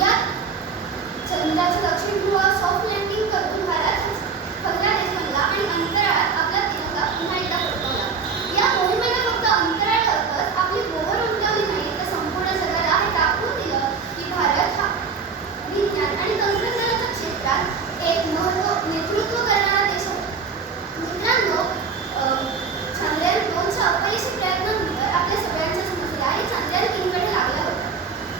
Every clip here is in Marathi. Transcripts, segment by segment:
या चंद्राचं दक्षिण ध्रुवावर सॉफ्ट लँडिंग करून भारत पहिला देश बनला आणि अंतराळात आपला तिरंगा पुन्हा एकदा फडकवला. या मोहिमेने फक्त अंतराळातच आपली मोहर उमटवली नाही, तर संपूर्ण जगाला हे दाखवून दिलं की भारत हा विज्ञान आणि तंत्रज्ञानाच्या क्षेत्रात एक नेतृत्व करणारा देश आहे. मित्रांनो, चांद्रयान 2च्या अपयशी प्रयत्नानंतर आपल्या सगळ्यांच्या समजलं आणि चांद्रयान 3कडे लागला होता.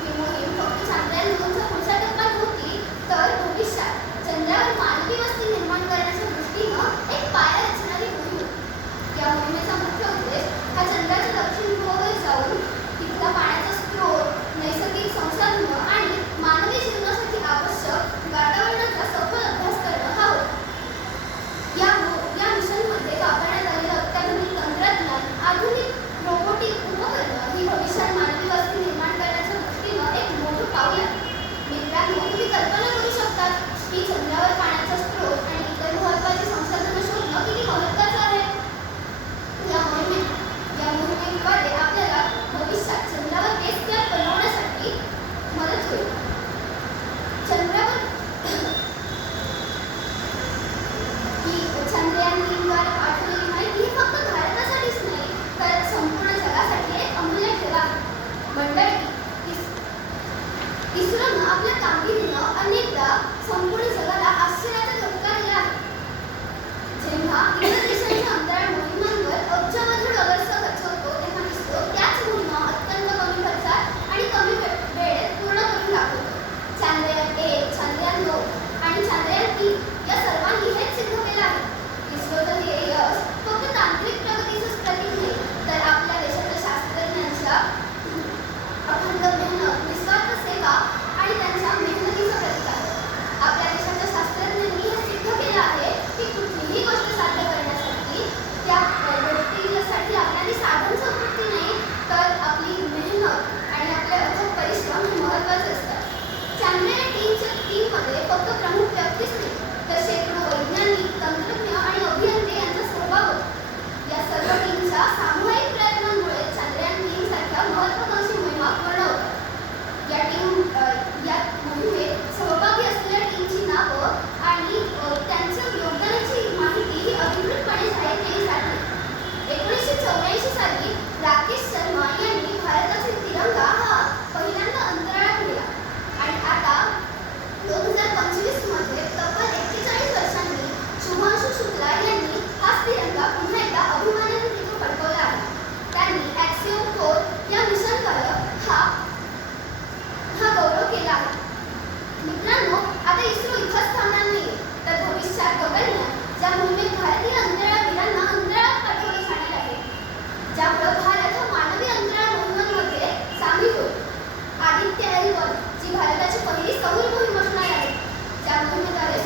ही मोहीम फक्त चांद्रयान 2चा पुढचा टप्पा नव्हती, तर भविष्यात चंद्रावर मानवी वस्ती निर्माण करण्याच्या दृष्टीनं एक पाया रचणारी मोहीम होती. या मोहिमेचा मुख्य उद्देश हा चंद्राच्या दक्षिण ध्रुवावर जाऊन तिथला पाण्याचा स्रोत, नैसर्गिक संसाधनं आणि मानवी जीवनासाठी आवश्यक वातावरणाचा सखोल अभ्यास करणं हा होता. या मिशनमध्ये वापरण्यात आलेलं अत्याधुनिक तंत्रज्ञान, आधुनिक रोबोटिक उपकरणं ही भविष्यात मानवी वस्ती निर्माण करण्याच्या दृष्टीनं एक मोठं पाऊल आहे. मित्रांनो, तुम्ही कल्पना करू शकता की चंद्रावर पाण्याचा स्रोत आणि इतर महत्त्वाची संसाधनं शोधणं किती महत्त्वाचं आहे. या मोहिमेद्वारे आपल्याला भविष्यात चंद्रावर बेस कॅम्प बनवण्यासाठी मदत होईल. चंद्रावर चांद्रयान 3द्वारे पाठवलेली माहिती ही फक्त भारतासाठीच नाही, तर संपूर्ण जगासाठी एक अमूल्य ठेवा आहे. मंडळी, इस्रोनं आपल्या कामगिरीनं अनेकदा संपूर्ण जगाला आश्चर्याचा धक्का दिला आहे. जेव्हा इतर देशांच्या अंतराळ मोहिमांवर अब्जावधी डॉलर्सचा खर्च होतो, तेव्हा इस्रो त्याच मोहिमा अत्यंत कमी खर्चात आणि कमी वेळेत पूर्ण करून दाखवतो. चांद्रयान 1, चांद्रयान 2 आणि चांद्रयान 3 या सर्वांनी हेच सिद्ध केलं आहे. इस्रोचं हे यश फक्त तांत्रिक प्रगतीचंच प्रतीक नाही, तर आपल्या देशाच्या शास्त्रज्ञांच्या अखंड मेहनत, निस्वार्थ सेवा आणि त्यांच्या मेहनतीचं प्रतीक आहे. आपल्या देशाच्या शास्त्रज्ञांनी हे सिद्ध केलं आहे की कुठलीही गोष्ट साध्य करण्यासाठी त्या गोष्टीसाठी लागणारी साधन संपत्ती नाही, तर आपली मेहनत आणि आपले अथक परिश्रम हे महत्त्वाचे असतात. चांद्रयान 3मध्ये फक्त प्रमुख व्यक्तीच नाही, तर शेकडो वैज्ञानिक, तंत्रज्ञ आणि अभियंते यांचा सहभाग होता. या सर्व टीमच्या सामूहिक प्रयत्नांमुळे चांद्रयान 3 सारख्या महत्त्वाकांक्षी मोहिमा पूर्ण होतात. या मोहिमेत सहभागी असलेल्या टीमची नावं आणि त्यांच्या योगदानाची माहिती ही अधिकृतपणे जाहीर केली जाते. 1984 साली राकेश शर्मा यांनी भारताचा तिरंगा हा पहिल्यांदा अंतराळात नेला आणि आता 2025 मध्ये तब्बल 41 वर्षांनी शुभांशु शुक्ला यांनी हाच तिरंगा पुन्हा एकदा अभिमानाने तिथे फडकवला आहे. त्यांनी ॲक्सिओम 4 या मिशनद्वारे हा गौरव केला आहे. मित्रांनो, आता इस्रो इथंच थांबणार नाही, तर भविष्यात गगनयान ज्या मोहिमेत भारतीय अंतराळवीरांना अंतराळात पाठवले जाणार आहे, ज्यामुळे भारत हा मानवी अंतराळ मोहिमांमध्ये सामील होईल. आदित्य L1 जी भारताची पहिली सौर मोहीम असणार आहे, ज्या मोहिमेद्वारे